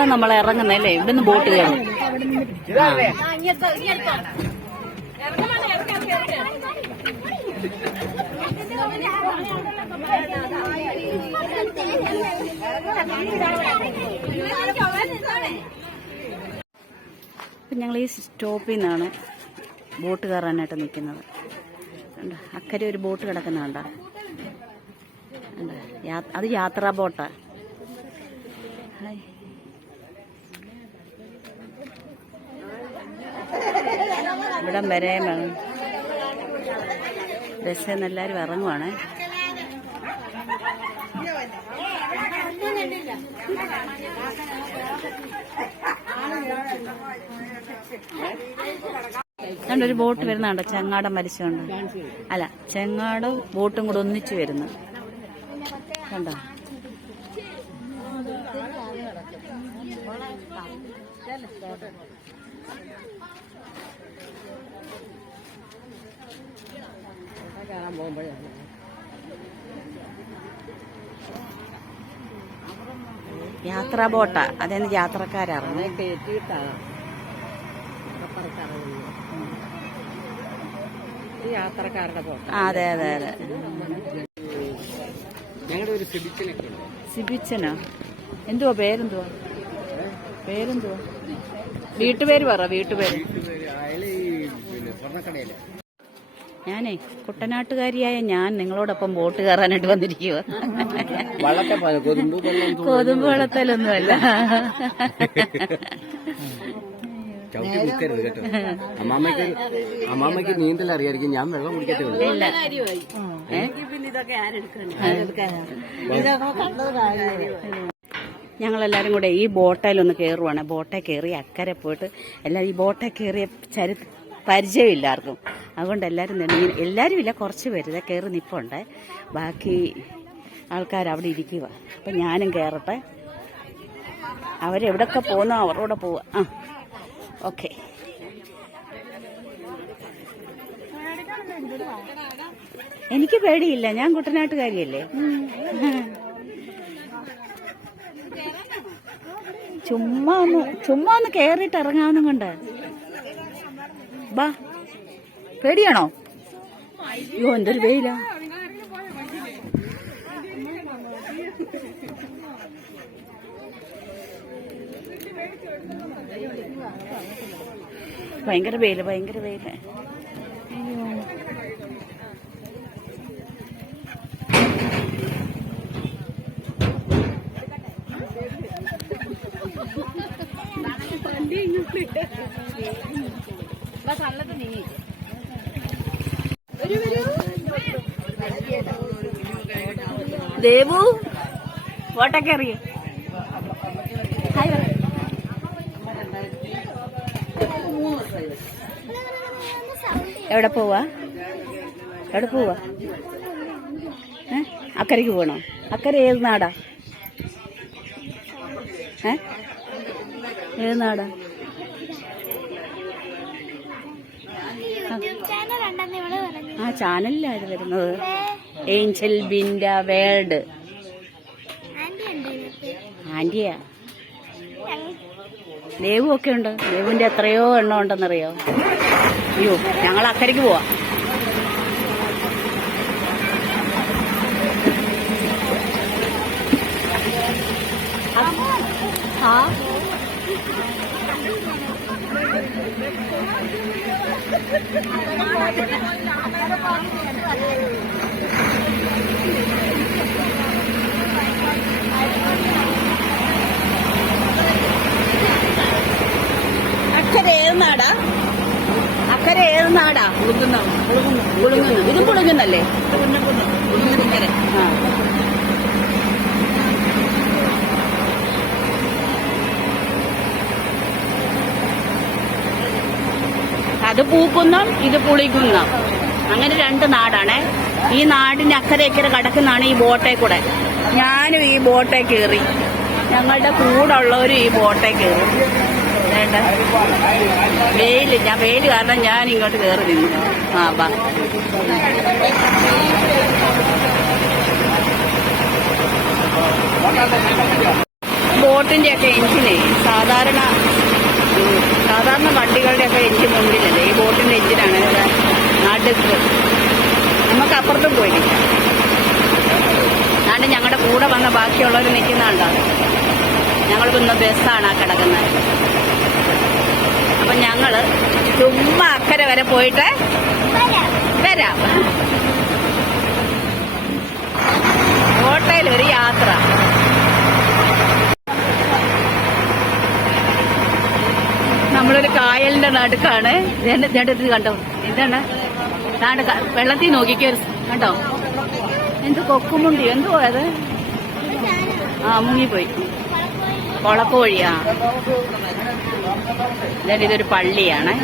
ഇവിടെ നമ്മൾ ഇറങ്ങുന്നല്ലേ, ഇവിടുന്ന് ബോട്ട് കയറും. ഞങ്ങൾ ഈ സ്റ്റോപ്പിൽ നിന്നാണ് ബോട്ട് കയറാനായിട്ട് നിൽക്കുന്നത്. അക്കരെ ഒരു ബോട്ട് കിടക്കുന്നുണ്ടോ? അത് യാത്രാ ബോട്ടാ. ഇവിടം വരെ ബസ്സിൽ നിന്ന് എല്ലാവരും ഇറങ്ങുവാണ്. ഒരു ബോട്ട് വരുന്നുണ്ടോ? ചെങ്ങാടം വലിച്ചുകൊണ്ട്, അല്ല ചെങ്ങാടും ബോട്ടും കൂടെ ഒന്നിച്ചു വരുന്നു കണ്ടോ? യാത്രാ ബോട്ടാ, അതെന്ന് യാത്രക്കാരാണ്. യാത്രക്കാരുടെ ബോട്ട്. അതെ അതെ അതെ. സിബിച്ചനോ? എന്തുവാ പേരെന്തുവാ? പേരെന്തുവാ? വീട്ടുപേര് പറ, വീട്ടുപേര്. ഞാനേ കുട്ടനാട്ടുകാരിയായ ഞാൻ നിങ്ങളോടൊപ്പം ബോട്ട് കയറാനായിട്ട് വന്നിരിക്കുക. കൊതുമ്പ് വളർത്തലൊന്നുമല്ല. അമ്മാമ്മക്ക് നീന്തൽ അറിയായിരിക്കും, ഞാൻ വെള്ളം കുടിക്കത്തേ ഉള്ളൂ. ഞങ്ങളെല്ലാരും കൂടെ ഈ ബോട്ടയിലൊന്ന് കയറുവാണ്. ബോട്ടിൽ കയറി അക്കരെ പോയിട്ട് എല്ലാവരും ഈ ബോട്ടിൽ കയറിയ പരിചയമില്ല ആർക്കും. അതുകൊണ്ട് എല്ലാവരും ഇല്ല, കുറച്ച് പേര് ഇതാ കയറി നിൽപ്പുണ്ട്. ബാക്കി ആൾക്കാർ അവിടെ ഇരിക്കുക. അപ്പം ഞാനും കയറട്ടെ. അവരെവിടൊക്കെ പോകുന്നോ അവരോടെ പോവാ. ആ ഓക്കെ. എനിക്ക് പേടിയില്ല, ഞാൻ കുട്ടനാട്ടുകാരിയല്ലേ. ചുമ്മാ ഒന്ന് കയറിയിട്ട് ഇറങ്ങാവുന്ന കൊണ്ട്. ബാ, പേടിയാണോ? അയ്യോ എന്തൊരു വെയിലാ. ഭയങ്കര വെയില്, ഭയങ്കര വെയില്. ദേവു ബോട്ടൊക്കെ അറിയേ? എവിടെ പോവാ? എവിടെ പോവാ? അക്കരയ്ക്ക് പോകണോ? അക്കരെ ഏത് നാടാ? ഏത് നാടാ? ആ ചാനലിലാണ് വരുന്നത്. ഏഞ്ചൽ ബിൻഡ വേൾഡ്. ആന്റിയാ? ദേവു ഒക്കെ ഉണ്ട്. ദേവുവിന്റെ എത്രയോ എണ്ണം ഉണ്ടെന്നറിയോ? അയ്യോ ഞങ്ങൾ അക്കരയ്ക്ക് പോവാ. അക്കരെ ഏത് നാടാ? അക്കരെ ഏത് നാടാ? പുളുങ്ങുന്നു. ഇതും പുളുങ്ങുന്നല്ലേ? ആ അത് പൂക്കുന്നം, ഇത് പുളിക്കുന്നം. അങ്ങനെ രണ്ട് നാടാണ്. ഈ നാടിന് അക്കരെ ഇക്കരെ കടക്കുന്നതാണ് ഈ ബോട്ടേ കൂടെ. ഞാനും ഈ ബോട്ടേ കയറി, ഞങ്ങളുടെ കൂടെ ഉള്ളവരും ഈ ബോട്ടേ കയറി. വേണ്ട വെയിൽ കാരണം ഞാൻ ഇങ്ങോട്ട് കയറി നിന്നു. ആ ബാ. ബോട്ടിന്റെ ഒക്കെ എഞ്ചിനെ സാധാരണ വണ്ടികളുടെ ഒക്കെ എഞ്ചിൻ മുമ്പിലല്ലേ, ഈ ബോട്ടിന്റെ എഞ്ചിനാണ് നടുക്ക്. നമുക്ക് അപ്പുറത്തും പോയി നിൽക്കാം. അതാണ് ഞങ്ങളുടെ കൂടെ വന്ന ബാക്കിയുള്ളവർ നിൽക്കുന്നുണ്ടോ. ഞങ്ങളിപ്പോൾ ഇന്ന് ബസ്സാണ് ആ കിടക്കുന്നത്. അപ്പം ഞങ്ങള് ചുമ്മാ അക്കരെ വരെ പോയിട്ട് വരാം. കോട്ടയിൽ ഒരു യാത്ര. നമ്മളൊരു കായലിന്റെ നടുക്കാണ്. ഇത് കണ്ടോ, എന്താണ് വെള്ളത്തിൽ നോക്കിക്കോ, കണ്ടോ എന്ത് കൊക്കുമുണ്ടി, എന്തുവാ അത്? മുങ്ങിപ്പോയി. കൊളക്കോഴിയാ. ഇതൊരു പള്ളിയാണ്.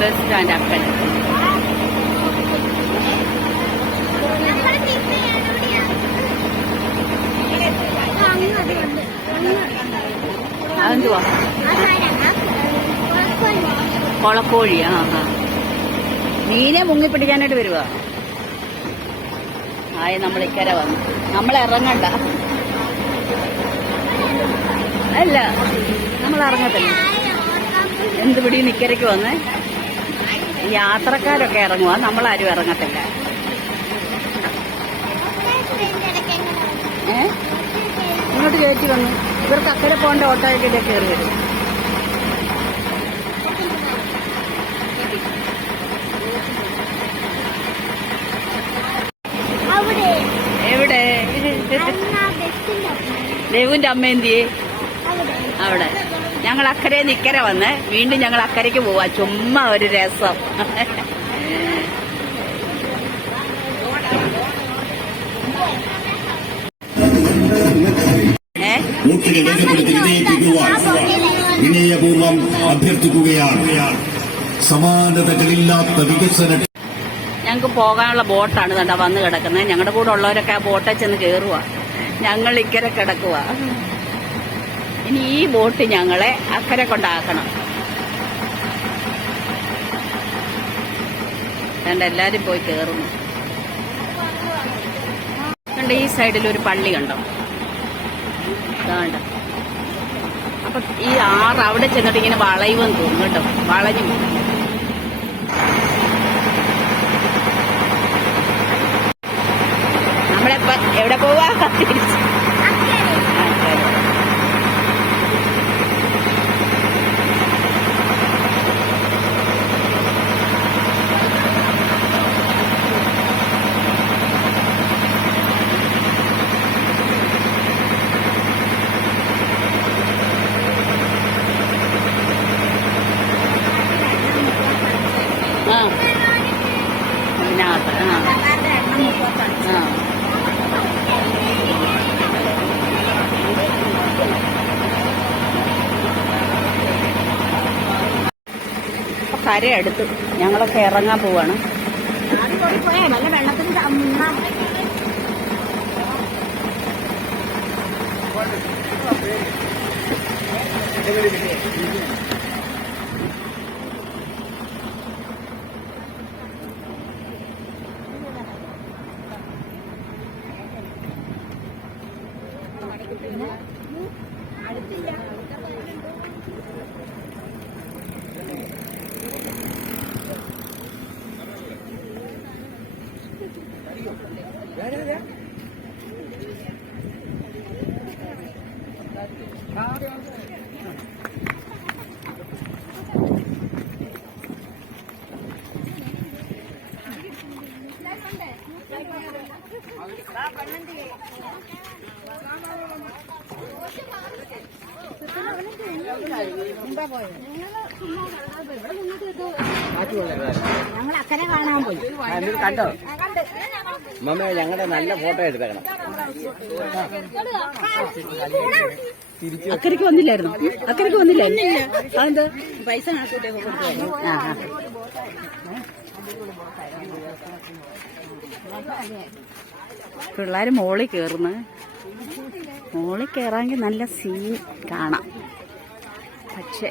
ബസ് സ്റ്റാൻഡ് അപ്പൻ. അതെന്തുവാ? കൊളക്കോഴി. മീനെ മുങ്ങിപ്പിടിക്കാനായിട്ട് വരുവാ. നമ്മൾ ഇക്കരെ വന്നു. നമ്മൾ ഇറങ്ങണ്ട, അല്ല നമ്മൾ ഇറങ്ങത്തില്ല. എന്ത് പിടി നിക്കരയ്ക്ക് വന്ന് യാത്രക്കാരൊക്കെ ഇറങ്ങുക, നമ്മളാരും ഇറങ്ങത്തില്ല. ഇങ്ങോട്ട് കയറ്റി വന്നു. ഇവർക്ക് അക്കരെ പോകേണ്ട ഓട്ടോയ്ക്കിടെ കയറി വരും. എവിടെ? ദേവുവിന്റെ അമ്മ എന്തിയേ? അവിടെ. ഞങ്ങൾ അക്കരെ നിക്കരെ വന്ന് വീണ്ടും ഞങ്ങൾ അക്കരയ്ക്ക് പോവാ. ചുമ്മാ ഒരു രസം. വിനയപൂർവം അഭ്യർത്ഥിക്കുകയാണ്. സമാനതകളില്ലാത്ത വികസന. ഞങ്ങൾക്ക് പോകാനുള്ള ബോട്ടാണ് കണ്ട വന്ന് കിടക്കുന്നത്. ഞങ്ങളുടെ കൂടെ ഉള്ളവരൊക്കെ ആ ബോട്ടിൽ ചെന്ന് കയറുക. ഞങ്ങൾ ഇക്കരെ കിടക്കുക. ഇനി ഈ ബോട്ട് ഞങ്ങളെ അക്കരെ കൊണ്ടാക്കണം. കണ്ട എല്ലാരും പോയി കയറുന്നു. കണ്ട ഈ സൈഡിൽ ഒരു പള്ളി കണ്ടോ? അതാണ്ട്. അപ്പൊ ഈ ആറ് അവിടെ ചെന്നിട്ട് ഇങ്ങനെ വളയുമെന്ന് തോന്നും കേട്ടോ. വളഞ്ഞു പോകും. നമ്മളെപ്പ എവിടെ പോവാ? തിരിച്ച് കര അടുത്ത്. ഞങ്ങളൊക്കെ ഇറങ്ങാൻ പോവാണ്. ഞങ്ങൾ അക്കരെ കാണാൻ പോയി. കണ്ടോ മമ്മ? ഞങ്ങളുടെ നല്ല ഫോട്ടോ എടുത്തേക്കണം. അക്കരയ്ക്ക് വന്നില്ലായിരുന്നു? അക്കരയ്ക്ക് വന്നില്ലായിരുന്നു. അതെന്താ? പൈസ കണക്കൂട്ടിയൊക്കെ കൊടുത്തു. പിള്ളേര് മോളിൽ കയറുന്നു. മോളിൽ കയറാമെങ്കിൽ നല്ല സീൻ കാണാം. പക്ഷെ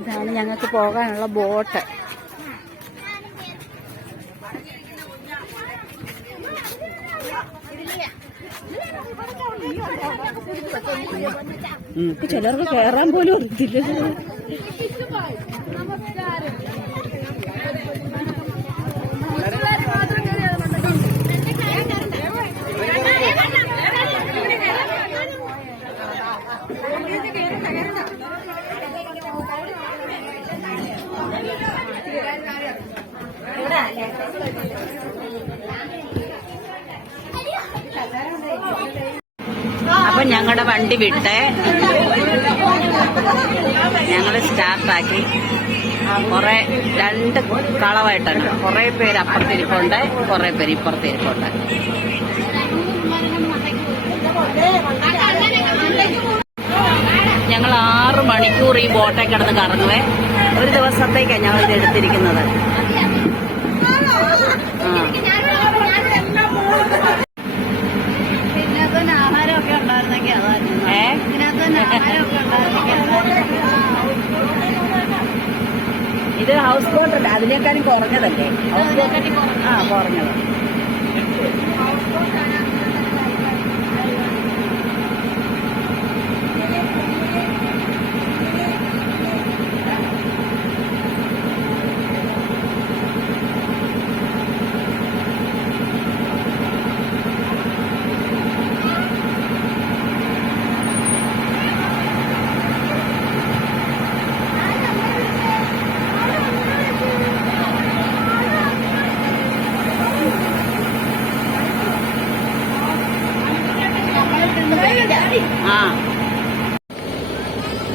ഇതാണ് ഞങ്ങൾക്ക് പോകാനുള്ള ബോട്ട്. ചിലർക്ക് കയറാൻ പോലും അറിയത്തില്ല. അപ്പൊ ഞങ്ങളുടെ വണ്ടി വിട്ട് ഞങ്ങള് സ്റ്റാർട്ടാക്കി. കുറെ രണ്ട് കളവായിട്ടാണ്. കുറെ പേര് അപ്പുറത്തിരിപ്പുണ്ട്, കുറെ പേര് ഇപ്പുറത്തിരിപ്പുണ്ട്. ഞങ്ങൾ 6 മണിക്കൂർ ഈ ബോട്ടെ കിടന്ന് കറങ്ങുവേ. ഒരു ദിവസത്തേക്കാണ് ഞങ്ങൾ ഇത് എടുത്തിരിക്കുന്നത്. ആഹാരമൊക്കെ ഉണ്ടായിരുന്നെങ്കിൽ ഇത് ഹൗസ് ബോട്ടല്ല, അതിനേക്കാളും കുറഞ്ഞതല്ലേ? കുറഞ്ഞത്.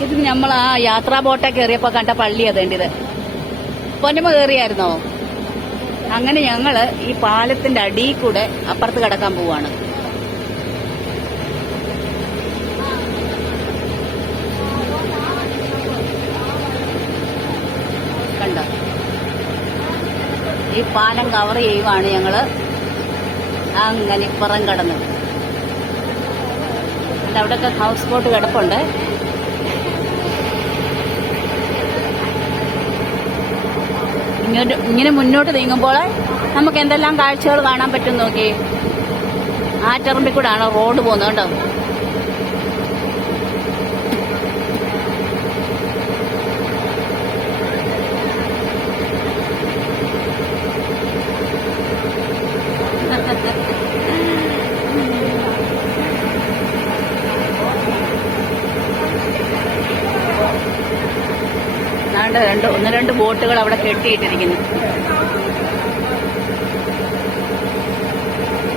ഇത് നമ്മൾ ആ യാത്രാ ബോട്ടെ കയറിയപ്പോ കണ്ട പള്ളി അതേണ്ടത്. പൊന്നമ്മ കയറിയായിരുന്നോ? അങ്ങനെ ഞങ്ങള് ഈ പാലത്തിന്റെ അടിയിൽ കൂടെ അപ്പുറത്ത് കിടക്കാൻ പോവാണ്. കണ്ടോ? ഈ പാലം കവർ ചെയ്യുവാണ് ഞങ്ങള്. അങ്ങനെ ഇപ്പുറം കടന്ന് അവിടെയൊക്കെ ഹൗസ് ബോട്ട് കിടപ്പുണ്ട്. ഇങ്ങനെ മുന്നോട്ട് നീങ്ങുമ്പോൾ നമുക്ക് എന്തെല്ലാം കാഴ്ചകൾ കാണാൻ പറ്റും നോക്കി. ആറ്ററമ്പിൽ കൂടാണ് റോഡ് പോകുന്നത് കേട്ടോ. ഒന്ന് രണ്ട് ബോട്ടുകൾ അവിടെ കെട്ടിയിട്ടിരിക്കുന്നു.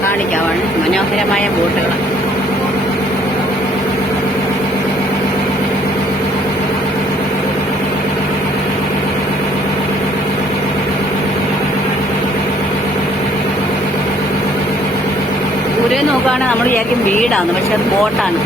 കാണിക്കാവാണ് മനോഹരമായ ബോട്ടുകൾ. ദൂരെ നോക്കുകയാണെങ്കിൽ നമ്മൾ വിചാരിക്കും വീടാണ്, പക്ഷെ അത് ബോട്ടാണ്.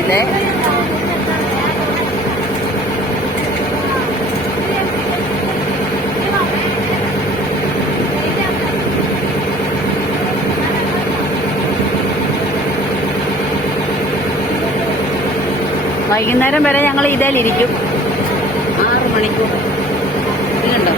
ഇത് വൈകുന്നേരം വരെ ഞങ്ങൾ ഇതിലിരിക്കും. 6 മണിക്കൂർ. ഇതുണ്ടോ?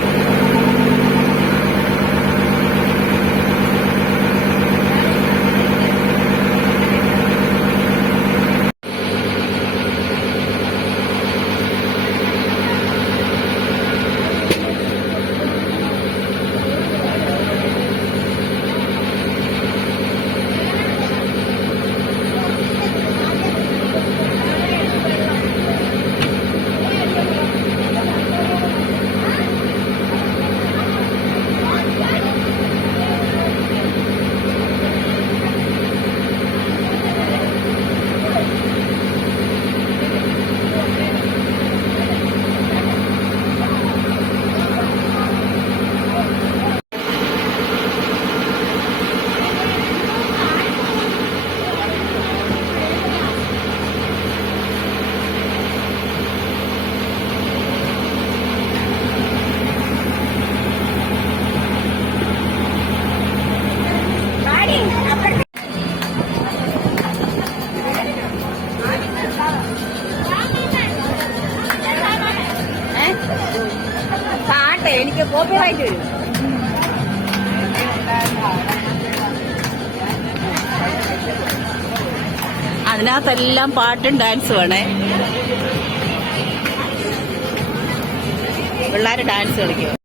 എനിക്ക് കോപ്പിറൈറ്റ് വരും. അതിനകത്തെല്ലാം പാട്ടും ഡാൻസും ആണേ. പിള്ളേർ ഡാൻസ് കളിക്കും.